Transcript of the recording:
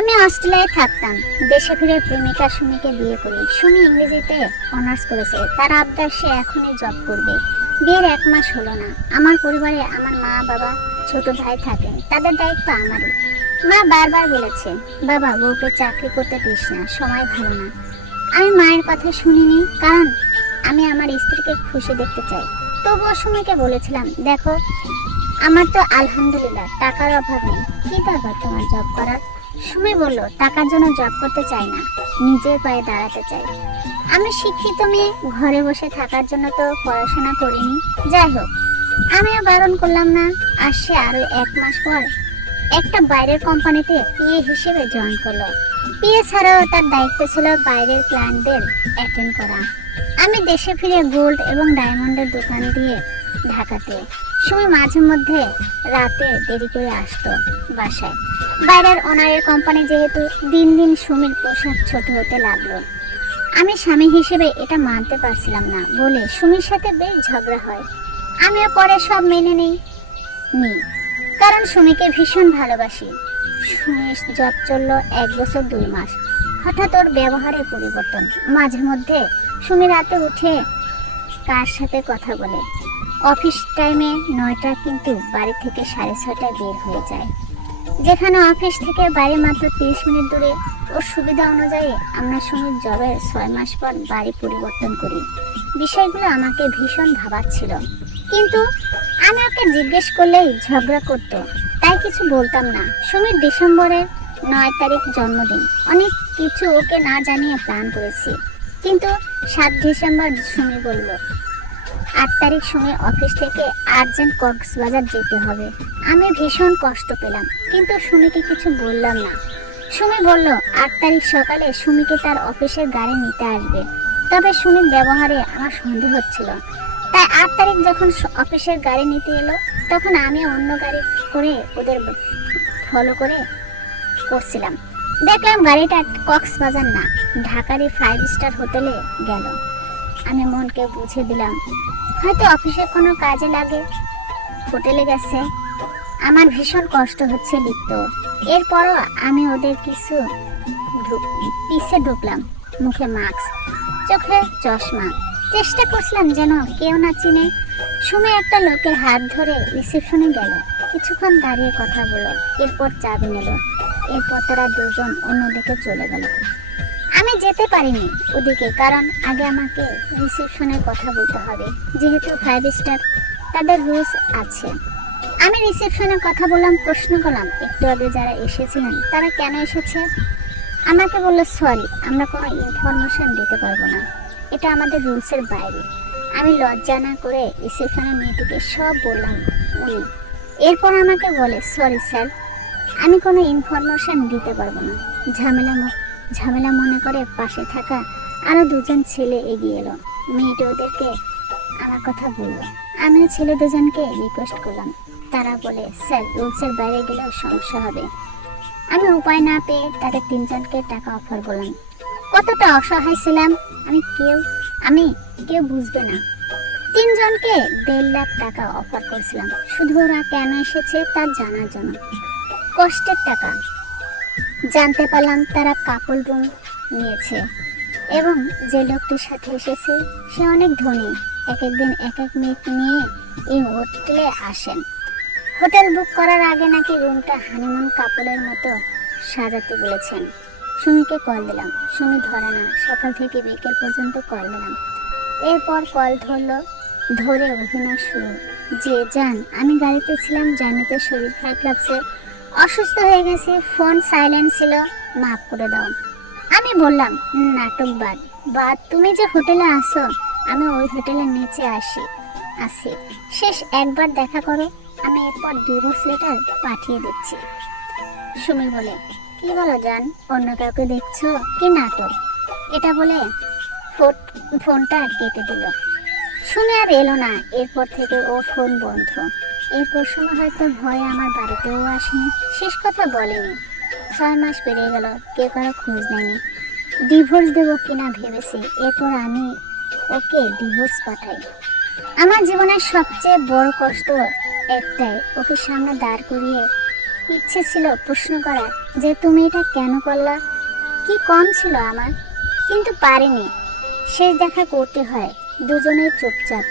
আমি অস্ট্রেলিয়ায় থাকতাম। দেশে ফিরে প্রেমিকা সুমিকে বিয়ে করি। সুমি ইংরেজিতে অনার্স করেছে। তার আবদার সে এখনই জব করবে। বিয়ের 1 মাস হলো না। আমার পরিবারে আমার মা বাবা ছোট ভাই থাকেন, তাদের দায়িত্ব আমারই। মা বারবার বলেছে, বাবা বউকে চাকরি করতে দিস না, সময় ভালো না। আমি মায়ের কথা শুনিনি, কারণ আমি আমার স্ত্রীকে খুশি দেখতে চাই। তবুও সুমিকে বলেছিলাম, দেখো আমার তো আলহামদুলিল্লাহ টাকার অভাব নেই, কি দরকার তোমার জব করার। সুমি বলল, টাকার জন্য জব করতে চাই না, নিজের পায়ে দাঁড়াতে চাই। আমি শিক্ষিত মেয়ে, ঘরে বসে থাকার জন্য তো পড়াশোনা করিনি। যাই হোক, আমিও বারণ করলাম না। আসছে আরো 1 মাস পর একটা বাইরের কোম্পানিতে পিএ হিসেবে জয়েন করলো। পিএ ছাড়াও তার দায়িত্ব ছিল বাইরের ক্লায়েন্টদের অ্যাটেন্ড করা। আমি দেশে ফিরে গোল্ড এবং ডায়মন্ডের দোকান দিয়ে ঢাকাতে। সুমি মাঝে মধ্যে রাতে দেরি করে আসতো বাসায়। বাইরের ওনারের কোম্পানি যেহেতু, দিন দিন সুমির পোশাক ছোট হতে লাগলো। আমি স্বামী হিসেবে এটা মানতে পারছিলাম না বলে সুমির সাথে বেশ ঝগড়া হয়। আমিও পরে সব মেনে নিই, কারণ সুমিকে ভীষণ ভালোবাসি। সুমির জব চললো 1 বছর 2 মাস। হঠাৎ ওর ব্যবহারে পরিবর্তন। মাঝে মধ্যে সুমি রাতে উঠে কার সাথে কথা বলে। অফিস টাইমে 9টা, কিন্তু বাড়ি থেকে 6:30টায় বের হয়ে যায়। যেখানে অফিস থেকে বাড়ি মাত্র 30 মিনিট দূরে। ওর সুবিধা অনুযায়ী আমরা সুমির জবের 6 মাস পর বাড়ি পরিবর্তন করি। বিষয়গুলো আমাকে ভীষণ ভাবাচ্ছিল, কিন্তু আমি ওকে জিজ্ঞেস করলেই ঝগড়া করতো, তাই কিছু বলতাম না। সুমির ডিসেম্বরের 9 তারিখ জন্মদিন। অনেক কিছু ওকে না জানিয়ে প্ল্যান করেছি, কিন্তু 7 ডিসেম্বর সুমি বলল 8 তারিখ সুমি অফিস থেকে আর্জেন্ট কক্সবাজার যেতে হবে। আমি ভীষণ কষ্ট পেলাম, কিন্তু সুমিকে কিছু বললাম না। সুমি বলল 8 তারিখ সকালে সুমিকে তার অফিসের গাড়ি নিতে আসবে। তবে সুমির ব্যবহারে আমার সন্দেহ হচ্ছিল, তাই 8 তারিখ যখন অফিসের গাড়ি নিতে এলো, তখন আমি অন্য গাড়ি করে ওদের ফলো করছিলাম। দেখলাম গাড়িটা কক্সবাজার না, ঢাকারই 5 স্টার হোটেলে গেল। আমি মনকে বুঝে দিলাম, হয়তো অফিসে কোনো কাজে লাগে, হোটেলে গেছে। আমার ভীষণ কষ্ট হচ্ছে লিখতে। এরপরও আমি ওদের পিছে ঢুকলাম, মুখে মাস্ক, চোখে চশমা। চেষ্টা করছিলাম যেন কেউ না চিনে। সুমি একটা লোকের হাত ধরে রিসেপশনে গেল। কিছুক্ষণ দাঁড়িয়ে কথা বলল, এরপর চাবি নিল। এরপর তারা দুজন অন্যদিকে চলে গেল। আমি যেতে পারিনি ওদিকে, কারণ আগে আমাকে রিসেপশনে কথা বলতে হবে, যেহেতু 5 স্টার, তাদের রুলস আছে। আমি রিসেপশনে কথা বললাম, প্রশ্ন করলাম একটু আগে যারা এসেছিলেন তারা কেন এসেছে। আমাকে বললো, সরি, আমরা কোনো ইনফরমেশন দিতে পারবো না, এটা আমাদের রুলসের বাইরে। আমি লজ্জা না করে রিসেপশনের মেয়েটিকে সব বললাম। উনি এরপর আমাকে বলে, সরি স্যার, আমি কোনো ইনফরমেশন দিতে পারবো না। ঝামেলা মনে করে পাশে থাকা আরো 2জন ছেলে এগিয়ে এলো। মেয়েটি ওদেরকে আমার কথা বললো। আমিও ছেলে 2জনকে রিকোয়েস্ট করলাম। তারা বলে, স্যার, রুলসের বাইরে গেলেও সমস্যা হবে। আমি উপায় না পেয়ে তাদের 3জনকে টাকা অফার করলাম। কতটা অসহায় ছিলাম আমি, কেউ বুঝবে না। 3জনকে 1.5 লাখ টাকা অফার করছিলাম, শুধু ওরা কেন এসেছে তা জানার জন্য। কষ্টের টাকা। জানতে পারলাম তারা কাপল রুম নিয়েছে, এবং যে লোকটির সাথে এসেছে সে অনেক ধনী। এক একদিন এক এক মেয়ে নিয়ে এই হোটেলে আসেন। হোটেল বুক করার আগে নাকি রুমটা হানিমুন কাপলের মতো সাজাতে বলেছেন। সুমিকে কল দিলাম, সুমি ধরে না। সকাল থেকে বিকেল পর্যন্ত কল দিলাম। এরপর কল ধরে অভিনয় শুরু, যে যান, আমি গাড়িতে ছিলাম, জার্নিতে শরীর খারাপ লাগছে, অসুস্থ হয়ে গেছে, ফোন সাইলেন্ট ছিল, মাফ করে দাও। আমি বললাম, নাটক বাদ, তুমি যে হোটেলে আসো, আমি ওই হোটেলের নিচে আসি, শেষ একবার দেখা করো, আমি এরপর ডিভোর্স লেটার পাঠিয়ে দিচ্ছি। সুমি বলে, কি বলো জান, অন্য কাউকে দেখছো কি নাটক? এটা বলে ফোনটা কেটে দিল। সুমি আর এলো না। এরপর থেকে ও ফোন বন্ধ। এরপর সময় হয়তো ভয়ে আমার বাড়িতেও আসেনি, শেষ কথা বলেনি। 6 মাস পেরিয়ে গেল, কেউ কারো খোঁজ নেয়নি। ডিভোর্স দেবো কিনা ভেবেছি। এরপর আমি ওকে ডিভোর্স পাঠাই। আমার জীবনের সবচেয়ে বড় কষ্ট একটাই, ওকে সামনে দাঁড় করিয়ে ইচ্ছে ছিল প্রশ্ন করার যে তুমি এটা কেন করলা, কি কম ছিল আমার, কিন্তু পারিনি। শেষ দেখা করতে হয় দুজনেই চুপচাপ।